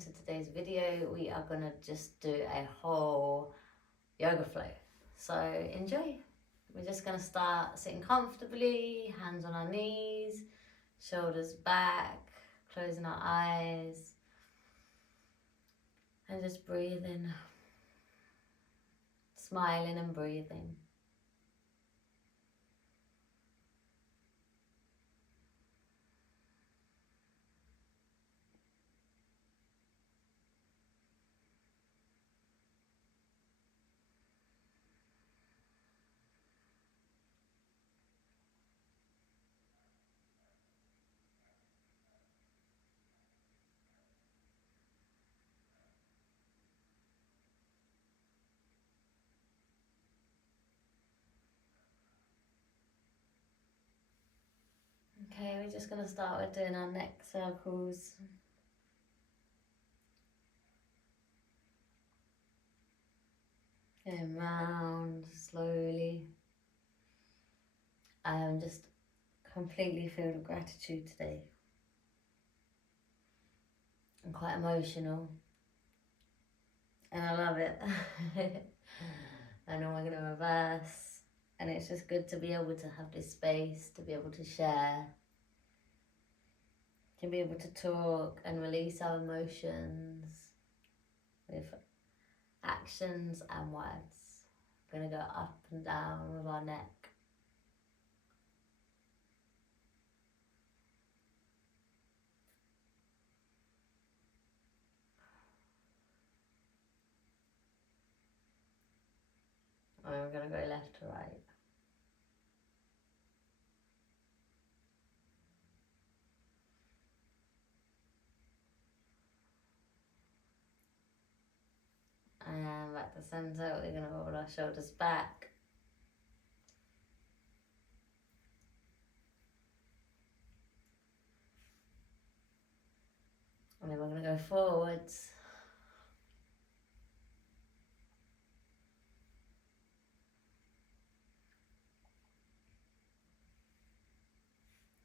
to today's video. We are going to just do a whole yoga flow. So enjoy. We're just going to start sitting comfortably, hands on our knees, shoulders back, closing our eyes, and just breathing, smiling and breathing. Okay, we're just going to start with doing our neck circles. Going round slowly. I am just completely filled with gratitude today. I'm quite emotional and I love it. I know we're going to reverse, and it's just good to be able to have this space, to be able to share, to be able to talk and release our emotions with actions and words. We're going to go up and down with our neck. And we're going to go left to right. And back to center, we're going to roll our shoulders back. And then we're going to go forwards.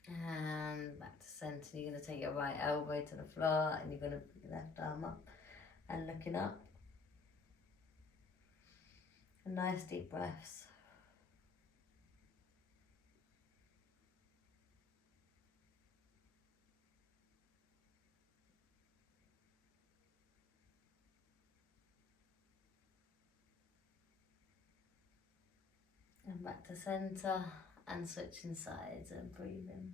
And back to centre. You're going to take your right elbow to the floor and you're going to put your left arm up and looking up. And nice deep breaths. And back to centre and switching sides and breathing.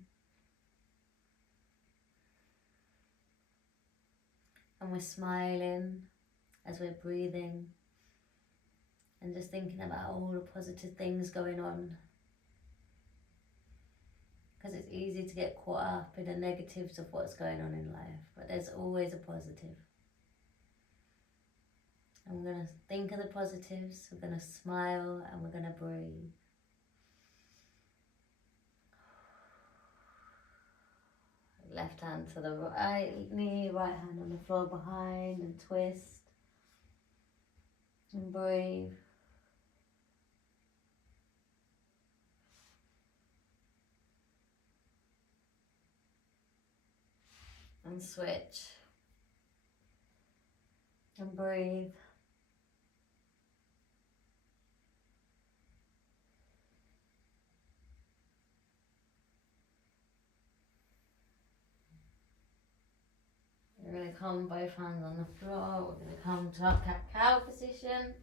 And we're smiling as we're breathing and just thinking about all the positive things going on. Because it's easy to get caught up in the negatives of what's going on in life, but there's always a positive. And we're going to think of the positives, we're going to smile, and we're going to breathe. Left hand to the right knee, right hand on the floor behind, and twist. And breathe. And switch. And breathe. We're going to come both hands on the floor. We're going to come to our cat-cow position.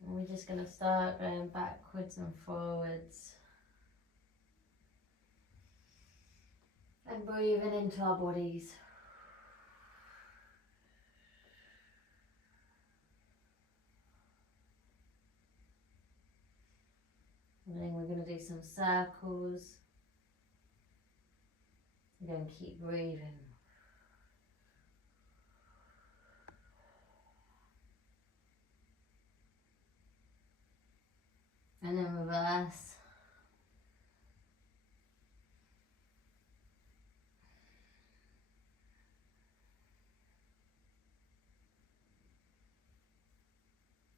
And we're just going to start going backwards and forwards. And breathing into our bodies. And then we're going to do some circles. We're going to keep breathing. And then reverse.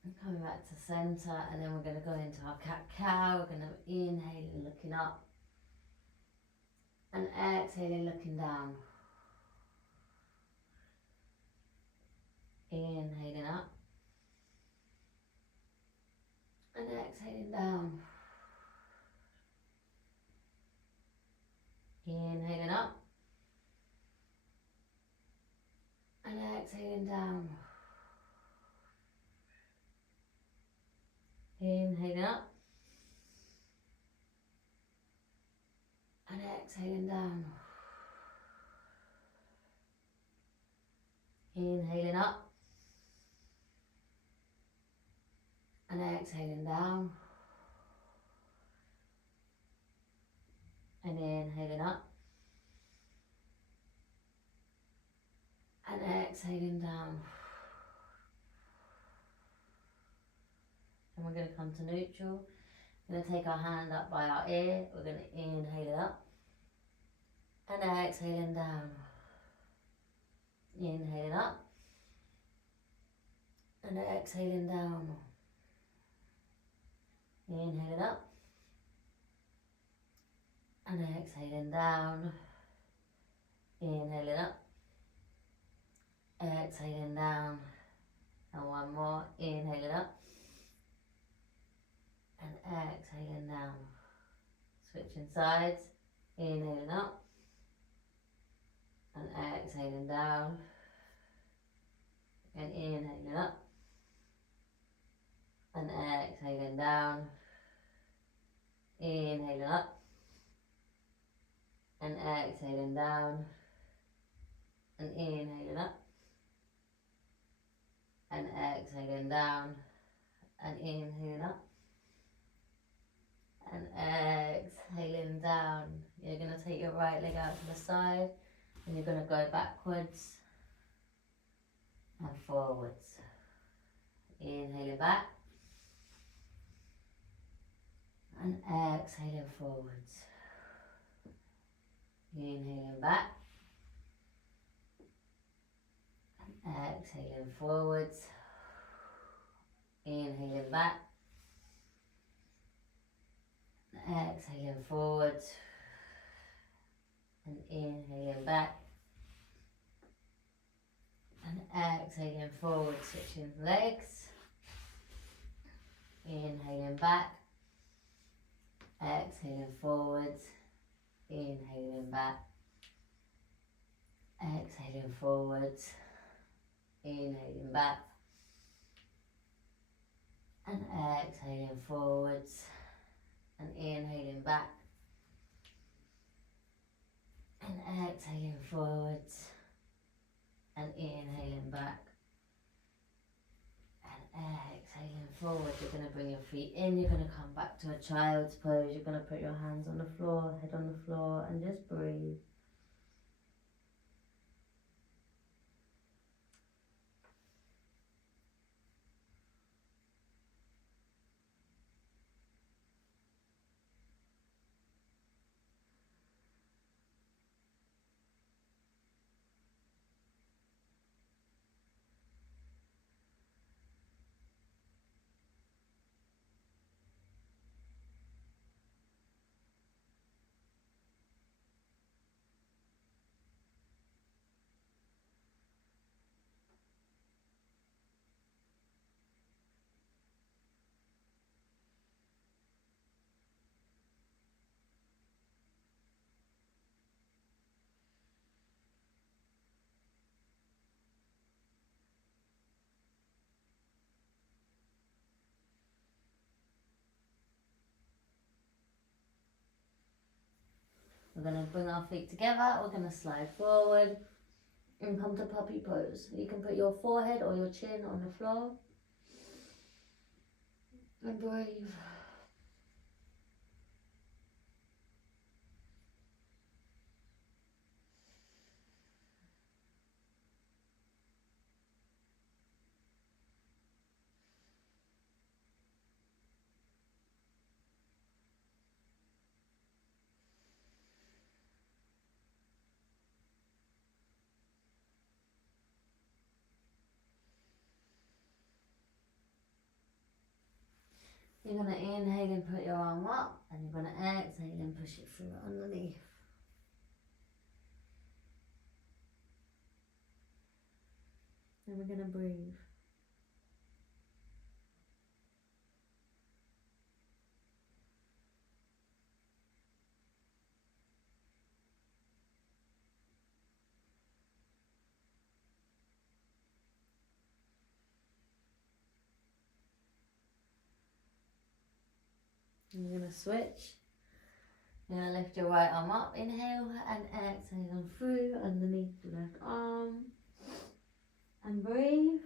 And coming back to centre, and then we're going to go into our cat-cow. We're going to inhale and looking up. And exhaling, looking down. Inhaling up and exhaling down. Inhaling up and exhaling down. Inhaling up and exhaling down. Inhaling up and exhaling down. And inhaling up and exhaling down. And we're going to come to neutral. We're going to take our hand up by our ear. We're going to inhale it up and exhaling down. Inhaling up and exhaling down. Inhaling up and exhaling down. Inhaling up, exhaling down. And one more, inhaling up and exhaling down. Switching sides, inhaling up and exhaling down. And inhaling up and exhaling down. Inhaling up and exhaling down. And inhaling up and exhaling down. And inhaling up and exhaling down. You're going to take your right leg out to the side and you're going to go backwards and forwards. Inhaling back and exhaling forwards. Inhaling back and exhaling forwards. Inhaling back and exhaling forwards. And inhaling back and exhaling forward, switching legs. Inhaling back, exhaling forwards. Inhaling back, exhaling forwards. Inhaling back and exhaling forwards. And inhaling back and exhaling forwards. And inhaling back and exhaling forward. You're going to bring your feet in. You're going to come back to a child's pose. You're going to put your hands on the floor, head on the floor, and just breathe. We're going to bring our feet together. We're going to slide forward and come to puppy pose. You can put your forehead or your chin on the floor and breathe. You're going to inhale and put your arm up, and you're going to exhale and push it through underneath. And we're gonna breathe. And you're gonna switch. You're gonna lift your right arm up, inhale, and exhale through underneath the left arm. And breathe.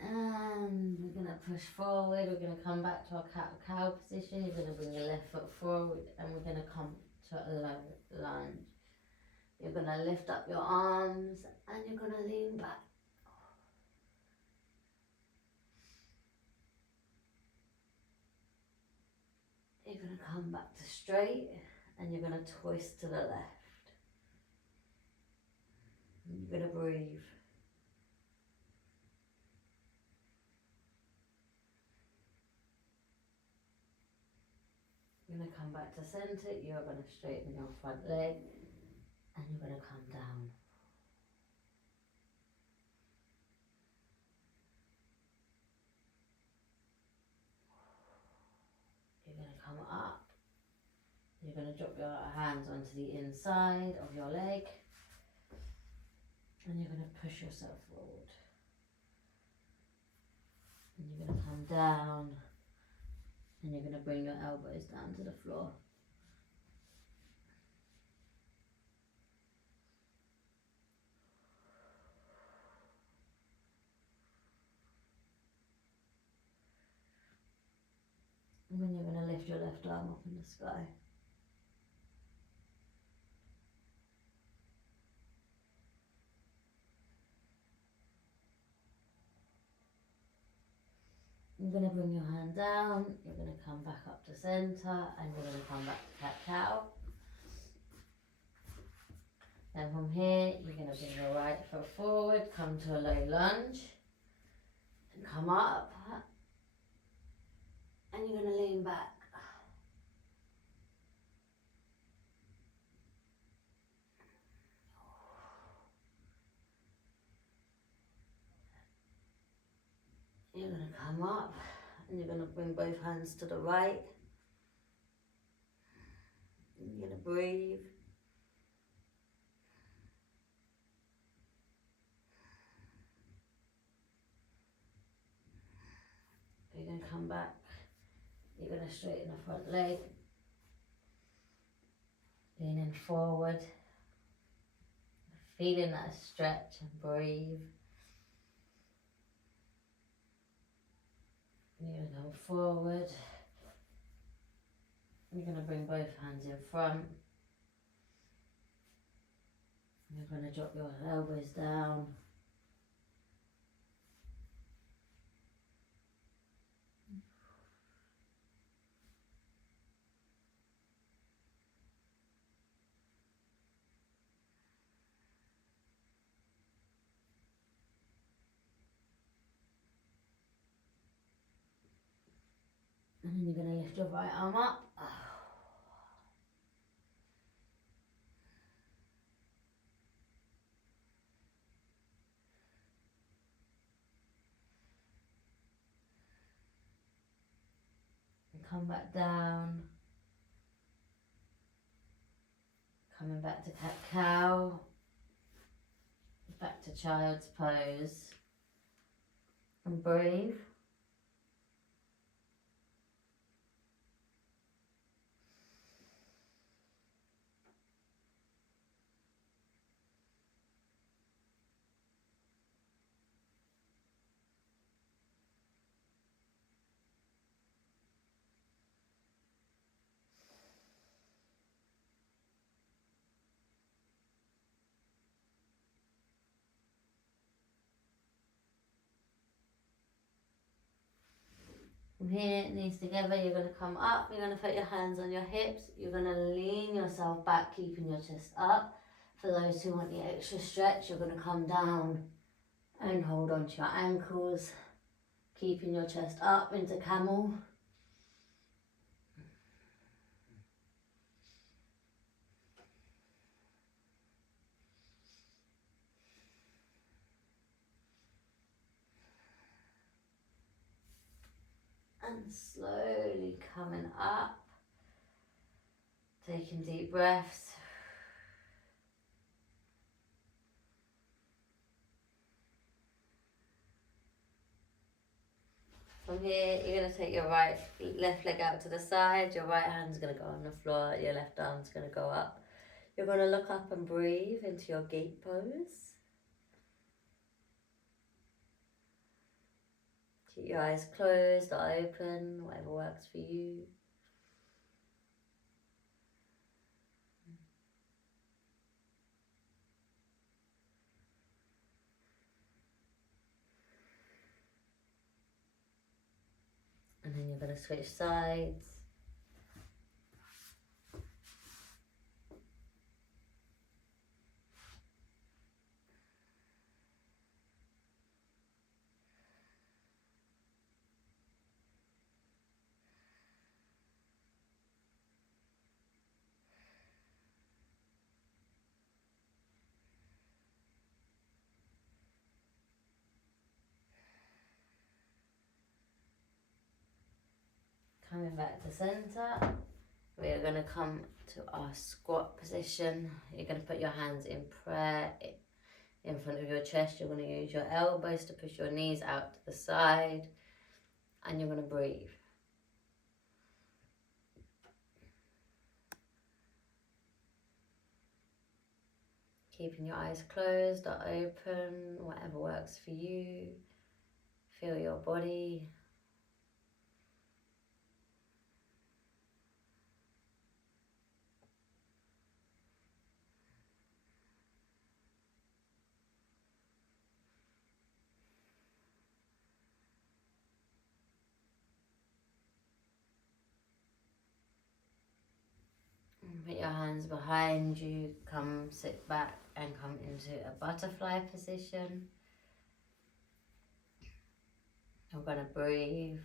And we're gonna push forward. We're gonna come back to our cat-cow position. You're gonna bring your left foot forward, and we're gonna come to a low lunge. You're gonna lift up your arms, and you're gonna lean back. You're gonna come back to straight, and you're gonna twist to the left. And you're gonna breathe. You're gonna come back to center. You're gonna straighten your front leg, and you're gonna come down. You're gonna come up. You're gonna drop your hands onto the inside of your leg, and you're gonna push yourself forward. And you're gonna come down, and you're gonna bring your elbows down to the floor. And then you're gonna lift your left arm up in the sky. You're gonna bring your hand down, you're gonna come back up to center, and you're gonna come back to cat-cow. Then from here, you're gonna bring your right foot forward, come to a low lunge, and come up, and you're gonna lean back. You're gonna come up, and you're gonna bring both hands to the right. And you're gonna breathe. You're gonna come back. You're gonna straighten the front leg. Leaning forward. Feeling that stretch and breathe. You're going to come forward. You're going to bring both hands in front. You're going to drop your elbows down. And then you're going to lift your right arm up. And come back down. Coming back to cat-cow. Back to child's pose. And breathe. From here, knees together, you're going to come up, you're going to put your hands on your hips, you're going to lean yourself back, keeping your chest up. For those who want the extra stretch, you're going to come down and hold on to your ankles, keeping your chest up into camel. And slowly coming up, taking deep breaths. From here, you're going to take your left leg out to the side, your right hand's going to go on the floor, your left arm's going to go up. You're going to look up and breathe into your gate pose. Keep your eyes closed or open, whatever works for you. And then you're going to switch sides. Coming back to center, we are going to come to our squat position. You're going to put your hands in prayer in front of your chest. You're going to use your elbows to push your knees out to the side, and you're going to breathe. Keeping your eyes closed or open, whatever works for you. Feel your body. Put your hands behind you, come sit back and come into a butterfly position. I'm going to breathe.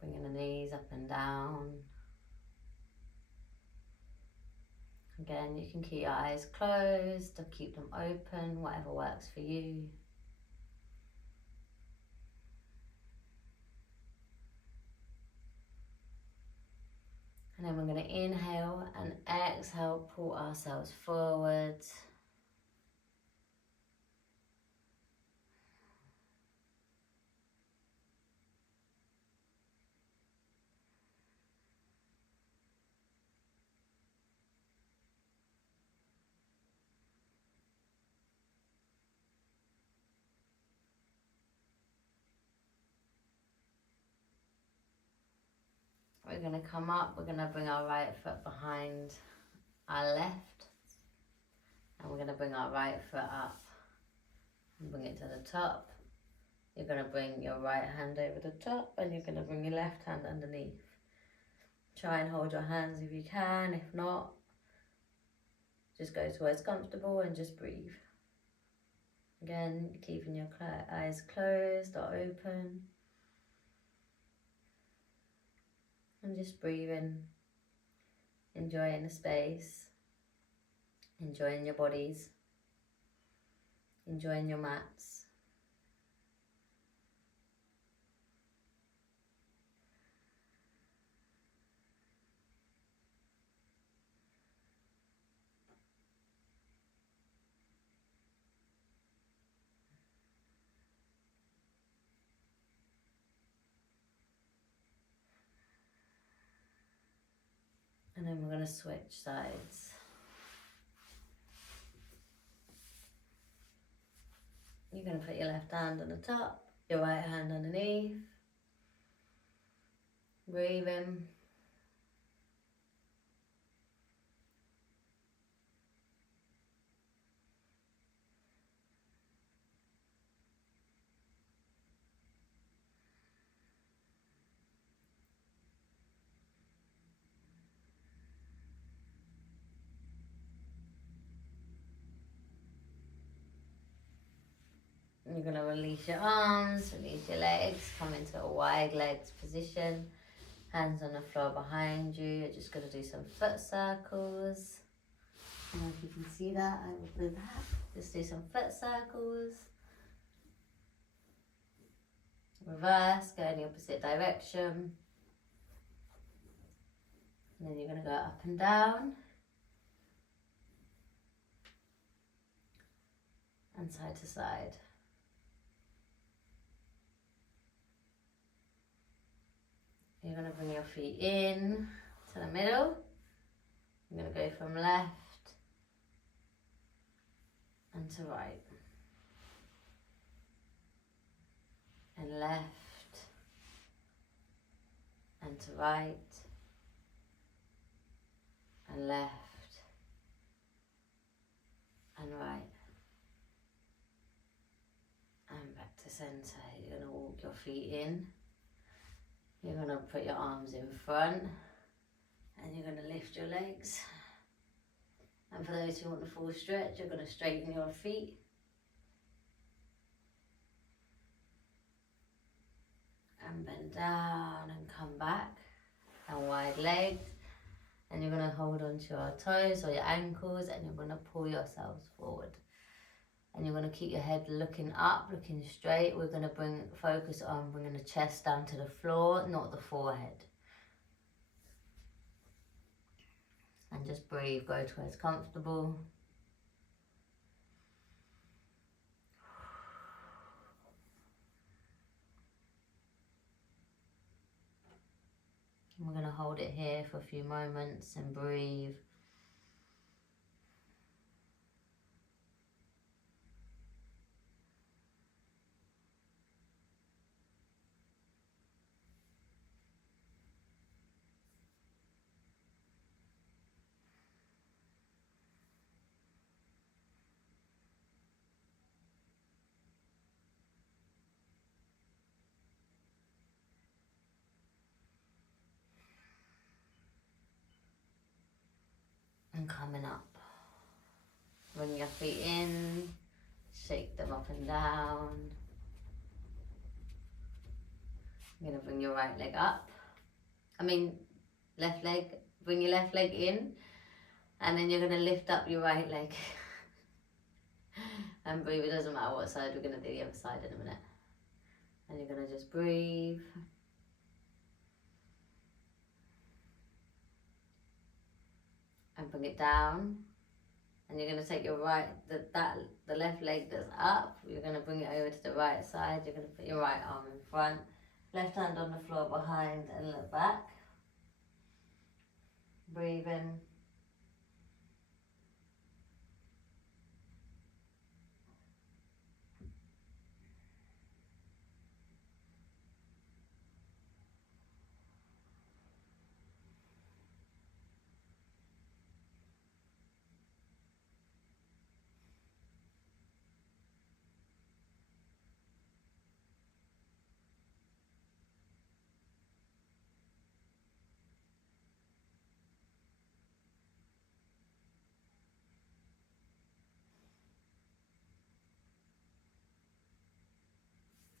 Bringing the knees up and down. Again, you can keep your eyes closed or keep them open, whatever works for you. And then we're going to inhale and exhale, pull ourselves forward. We're going to come up, we're going to bring our right foot behind our left. And we're going to bring our right foot up and bring it to the top. You're going to bring your right hand over the top and you're going to bring your left hand underneath. Try and hold your hands if you can. If not, just go to where it's comfortable and just breathe. Again, keeping your eyes closed or open. And just breathing, enjoying the space, enjoying your bodies, enjoying your mats. And then we're going to switch sides. You're going to put your left hand on the top, your right hand underneath. Breathing. You're going to release your arms, release your legs, come into a wide legs position. Hands on the floor behind you. You're just going to do some foot circles. I don't know if you can see that. I will do that. Just do some foot circles. Reverse, go in the opposite direction. And then you're going to go up and down. And side to side. You're going to bring your feet in to the middle. You're going to go from left and to right. And left and to right. And left and right. And back to centre. You're going to walk your feet in. You're going to put your arms in front and you're going to lift your legs. And for those who want the full stretch, you're going to straighten your feet. And bend down and come back. And wide legged. And you're going to hold on to your toes or your ankles and you're going to pull yourselves forward. And you're going to keep your head looking up, looking straight. We're going to focus on bringing the chest down to the floor, not the forehead. And just breathe, go to where it's comfortable. And we're going to hold it here for a few moments and breathe. And coming up. Bring your feet in, shake them up and down. You're going to bring your right leg up. Left leg. Bring your left leg in. And then you're going to lift up your right leg. And breathe. It doesn't matter what side. We're going to do the other side in a minute. And you're going to just breathe. And bring it down. And you're going to take your the left leg that's up, you're going to bring it over to the right side. You're going to put your right arm in front, left hand on the floor behind and look back. Breathe in.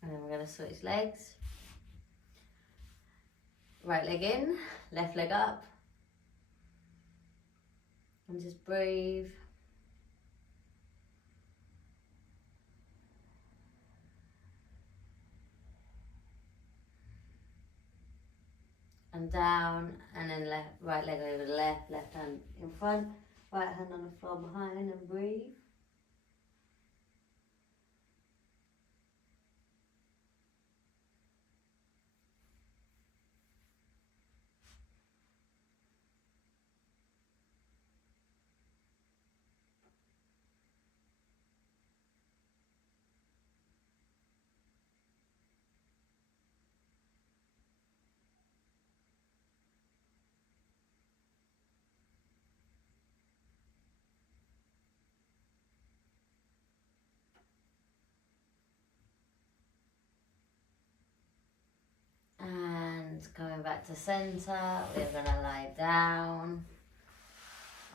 And then we're going to switch legs. Right leg in, left leg up. And just breathe. And down, and then right leg over the left hand in front, right hand on the floor behind, and breathe. And coming back to center, we're going to lie down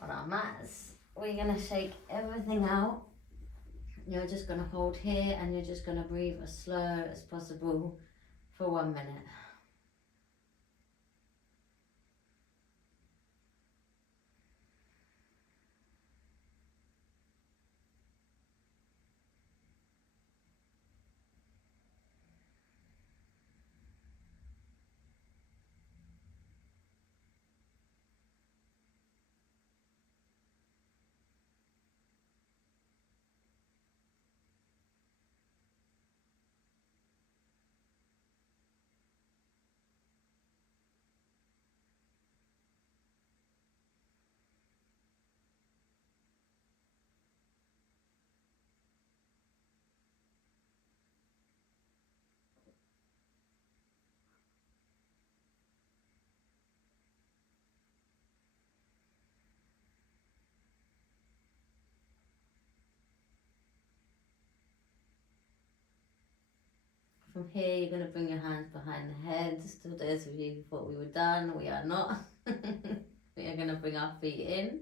on our mats. We're going to shake everything out. You're just going to hold here and you're just going to breathe as slow as possible for 1 minute. From here, you're going to bring your hands behind the head. Still, those of you who thought we were done, we are not. We are going to bring our feet in.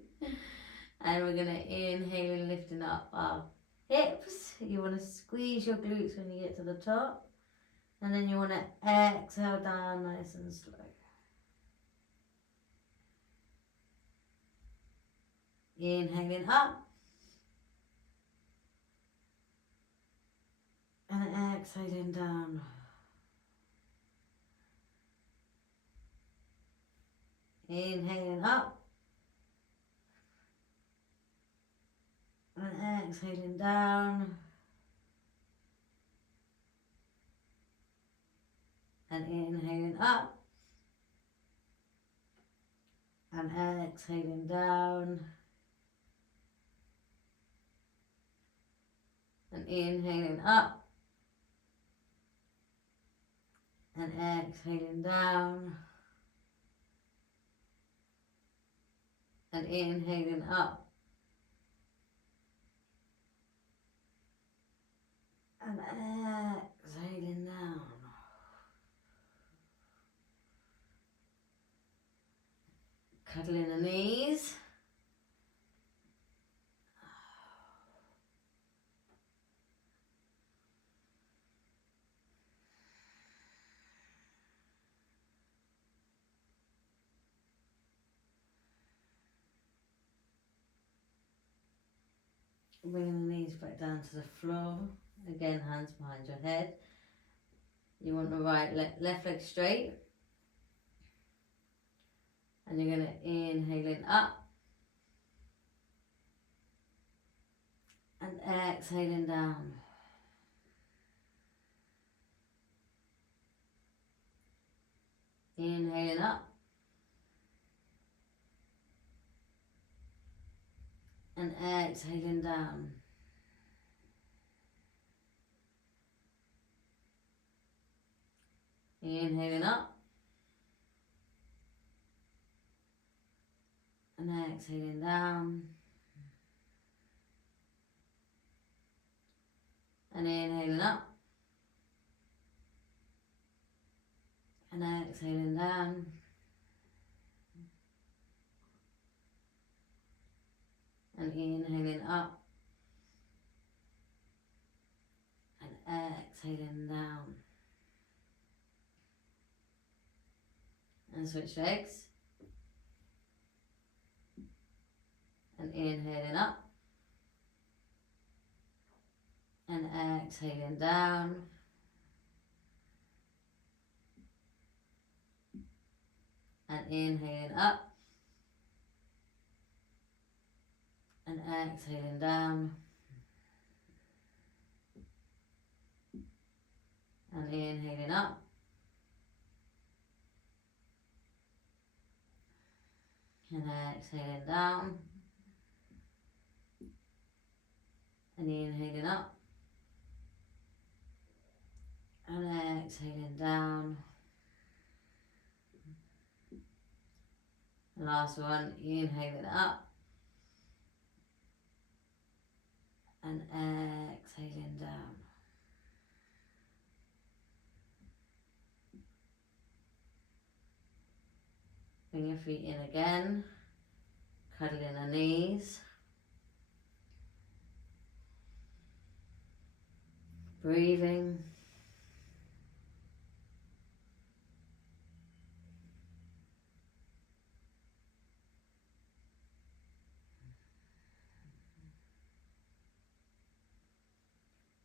And we're going to inhale and lifting up our hips. You want to squeeze your glutes when you get to the top. And then you want to exhale down nice and slow. Inhaling up. And exhaling down. Inhaling up. And exhaling down. And inhaling up. And exhaling down. And inhaling up. And exhaling down. And inhaling up. And exhaling down. Cuddling the knees. Bringing the knees back down to the floor. Again, hands behind your head. You want the left leg straight. And you're going to inhaling up. And exhaling down. Inhaling up. And exhaling down. Inhaling up. And exhaling down. And inhaling up. And exhaling down. And inhaling up. And exhaling down. And switch legs. And inhaling up. And exhaling down. And inhaling up. And exhaling down. And inhaling up. And exhaling down. And inhaling up. And exhaling down. Last one, inhaling up. And exhaling down. Bring your feet in again. Cuddling the knees. Breathing.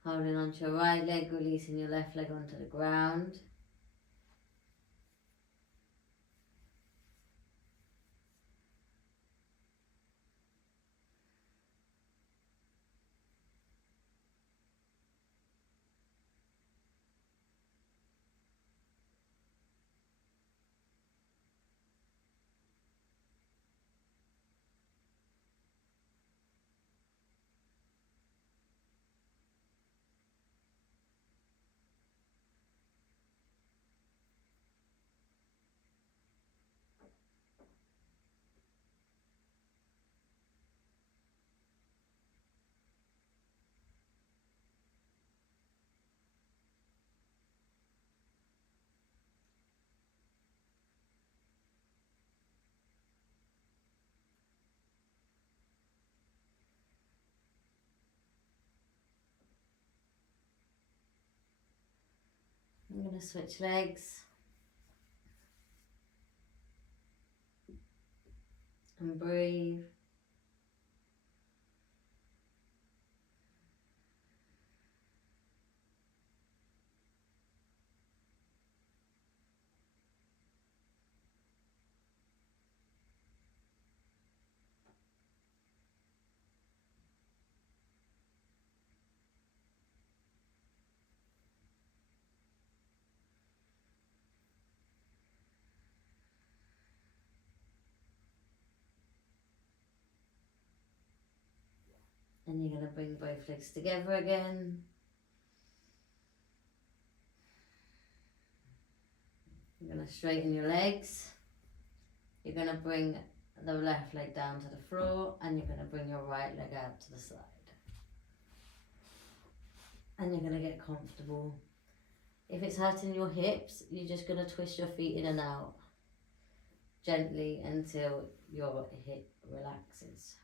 Holding onto your right leg, releasing your left leg onto the ground. I'm going to switch legs and breathe. And you're going to bring both legs together again. You're going to straighten your legs. You're going to bring the left leg down to the floor and you're going to bring your right leg out to the side. And you're going to get comfortable. If it's hurting your hips, you're just going to twist your feet in and out gently until your hip relaxes.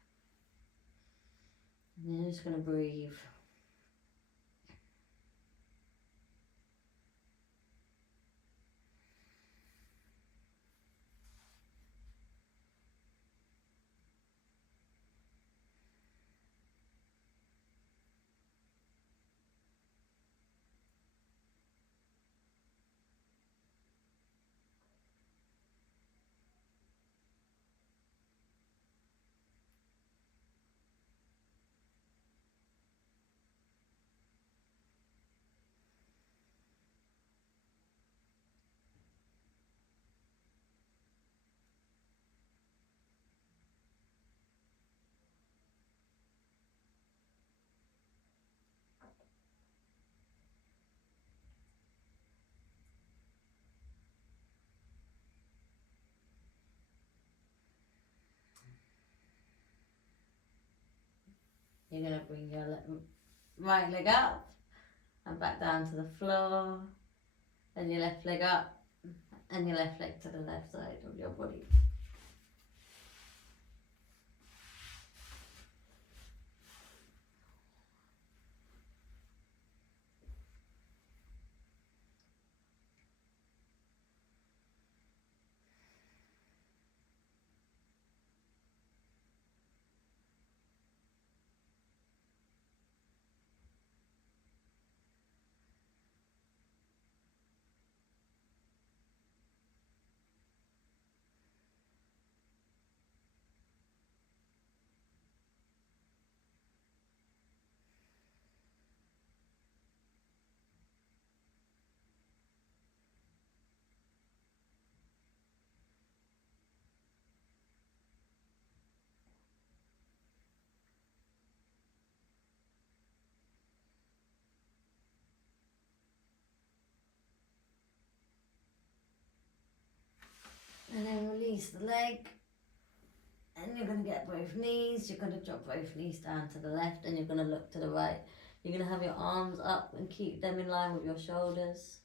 And you're just going to breathe. You're going to bring your right leg up and back down to the floor. Then your left leg up and your left leg to the left side of your body. And then release the leg. And you're going to get both knees. You're going to drop both knees down to the left and you're going to look to the right. You're going to have your arms up and keep them in line with your shoulders.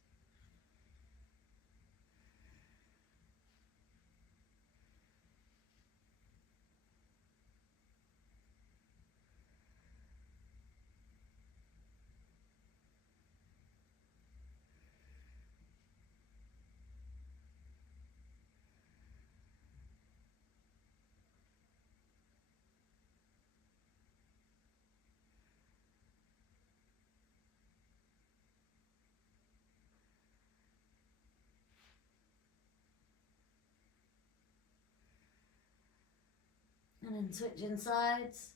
And then switching sides.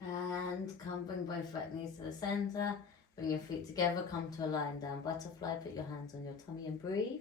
And come bring both right knees to the center. Bring your feet together, come to a lying down butterfly. Put your hands on your tummy and breathe.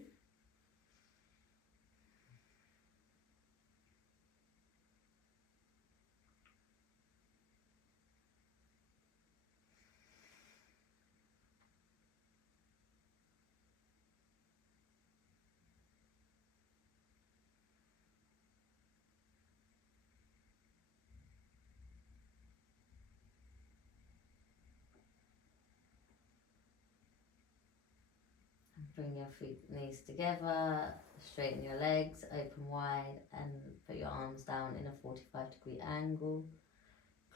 Bring your feet, knees together, straighten your legs, open wide, and put your arms down in a 45-degree angle.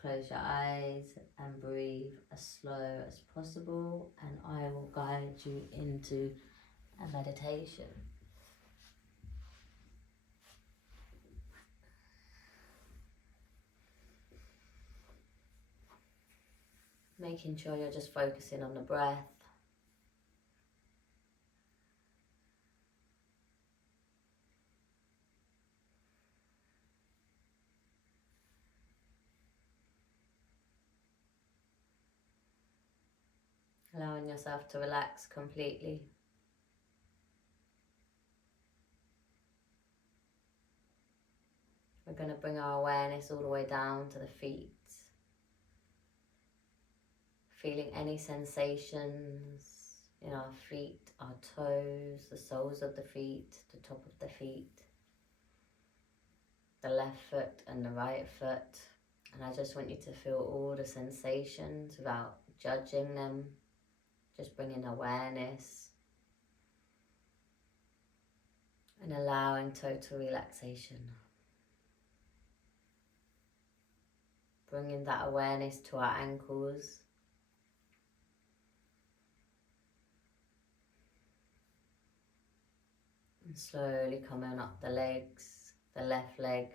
Close your eyes and breathe as slow as possible, and I will guide you into a meditation. Making sure you're just focusing on the breath. Allowing yourself to relax completely. We're going to bring our awareness all the way down to the feet. Feeling any sensations in our feet, our toes, the soles of the feet, the top of the feet, the left foot and the right foot. And I just want you to feel all the sensations without judging them, just bringing awareness and allowing total relaxation. Bringing that awareness to our ankles. And slowly coming up the legs, the left leg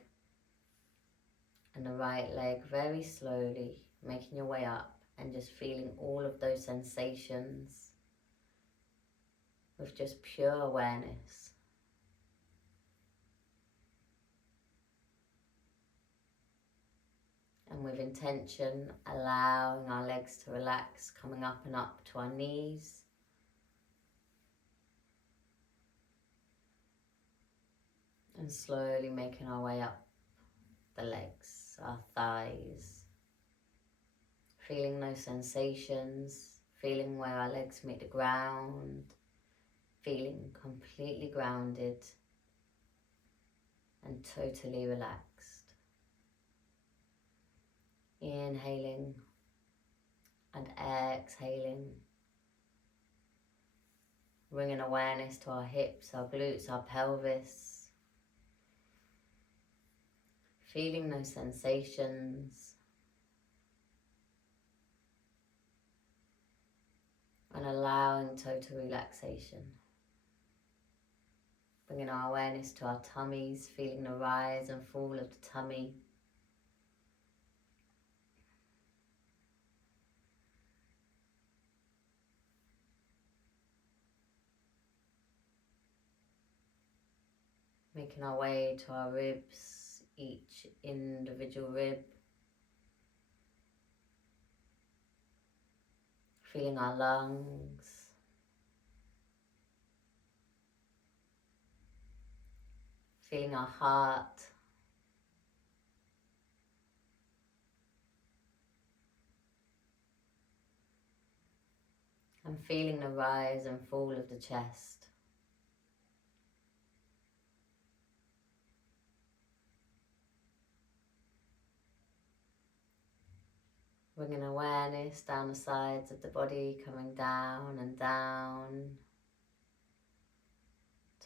and the right leg, very slowly, making your way up and just feeling all of those sensations with just pure awareness. And with intention, allowing our legs to relax, coming up and up to our knees. And slowly making our way up the legs, our thighs. Feeling those sensations, feeling where our legs meet the ground, feeling completely grounded and totally relaxed. Inhaling and exhaling. Bringing awareness to our hips, our glutes, our pelvis. Feeling those sensations. And allowing total relaxation. Bringing our awareness to our tummies, feeling the rise and fall of the tummy. Making our way to our ribs, each individual rib. Feeling our lungs. feeling our heart. And feeling the rise and fall of the chest. Bringing awareness down the sides of the body, coming down and down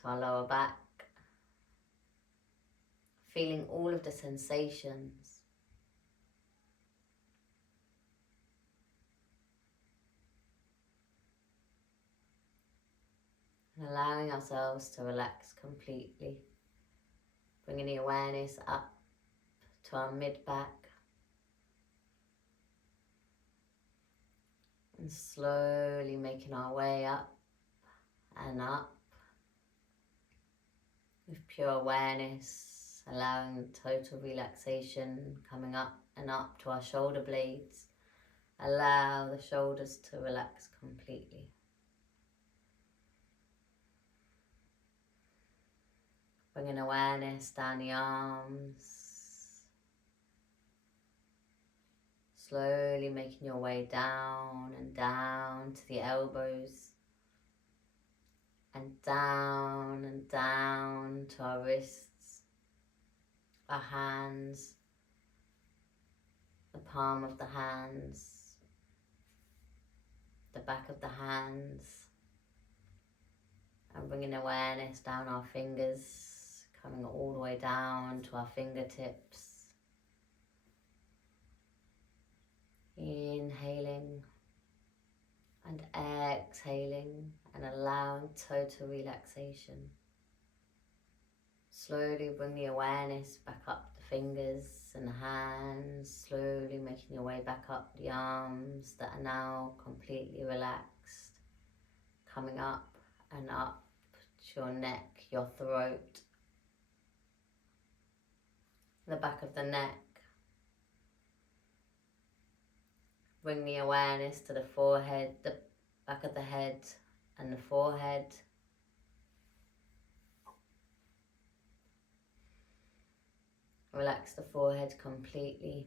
to our lower back. Feeling all of the sensations. And allowing ourselves to relax completely. Bringing the awareness up to our mid-back. And slowly making our way up and up with pure awareness, allowing total relaxation, coming up and up to our shoulder blades. Allow the shoulders to relax completely. Bringing awareness down the arms. Slowly making your way down and down to the elbows. And down to our wrists, our hands, the palm of the hands, the back of the hands, and bringing awareness down our fingers, coming all the way down to our fingertips. Inhaling and exhaling and allowing total relaxation. Slowly bring the awareness back up the fingers and the hands, slowly making your way back up the arms that are now completely relaxed. Coming up and up to your neck, your throat, the back of the neck. Bring the awareness to the forehead, the back of the head and the forehead. Relax the forehead completely.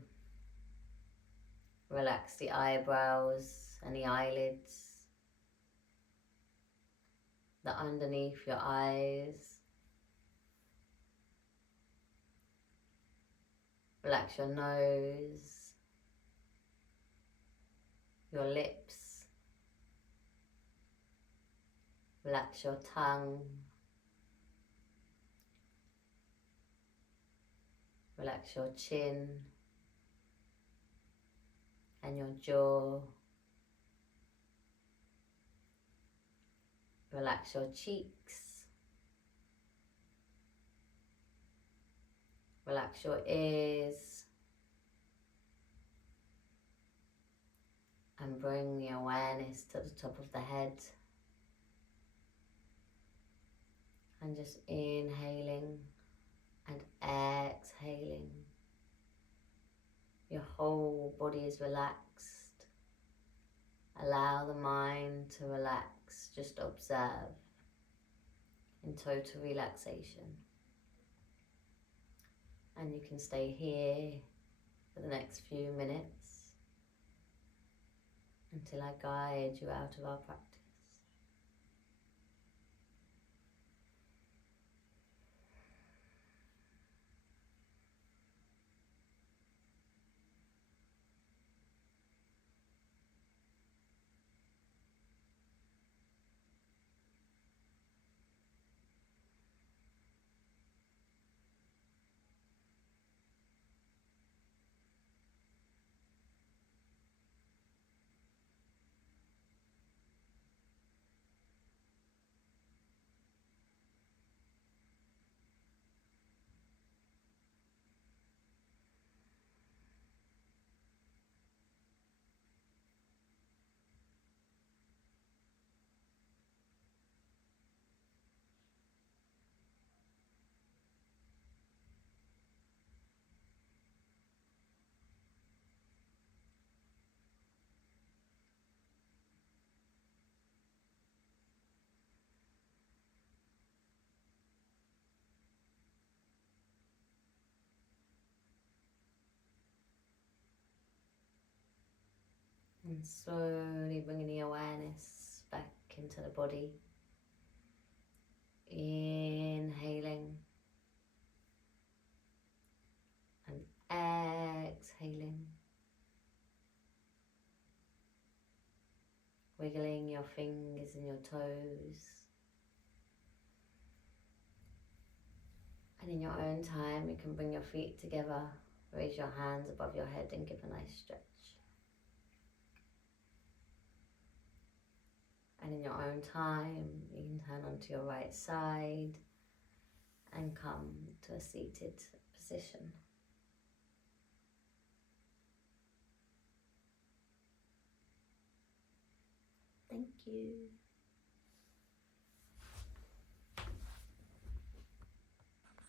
Relax the eyebrows and the eyelids, the underneath your eyes. Relax your nose, your lips. Relax your tongue. Relax your chin and your jaw. Relax your cheeks. Relax your ears. And bring the awareness to the top of the head. And just inhaling and exhaling. Your whole body is relaxed. Allow the mind to relax. Just observe in total relaxation. And you can stay here for the next few minutes until I guide you out of our practice. And slowly bringing the awareness back into the body. Inhaling and exhaling. Wiggling your fingers and your toes. And in your own time, you can bring your feet together, raise your hands above your head and give a nice stretch. And in your own time, you can turn onto your right side and come to a seated position. Thank you.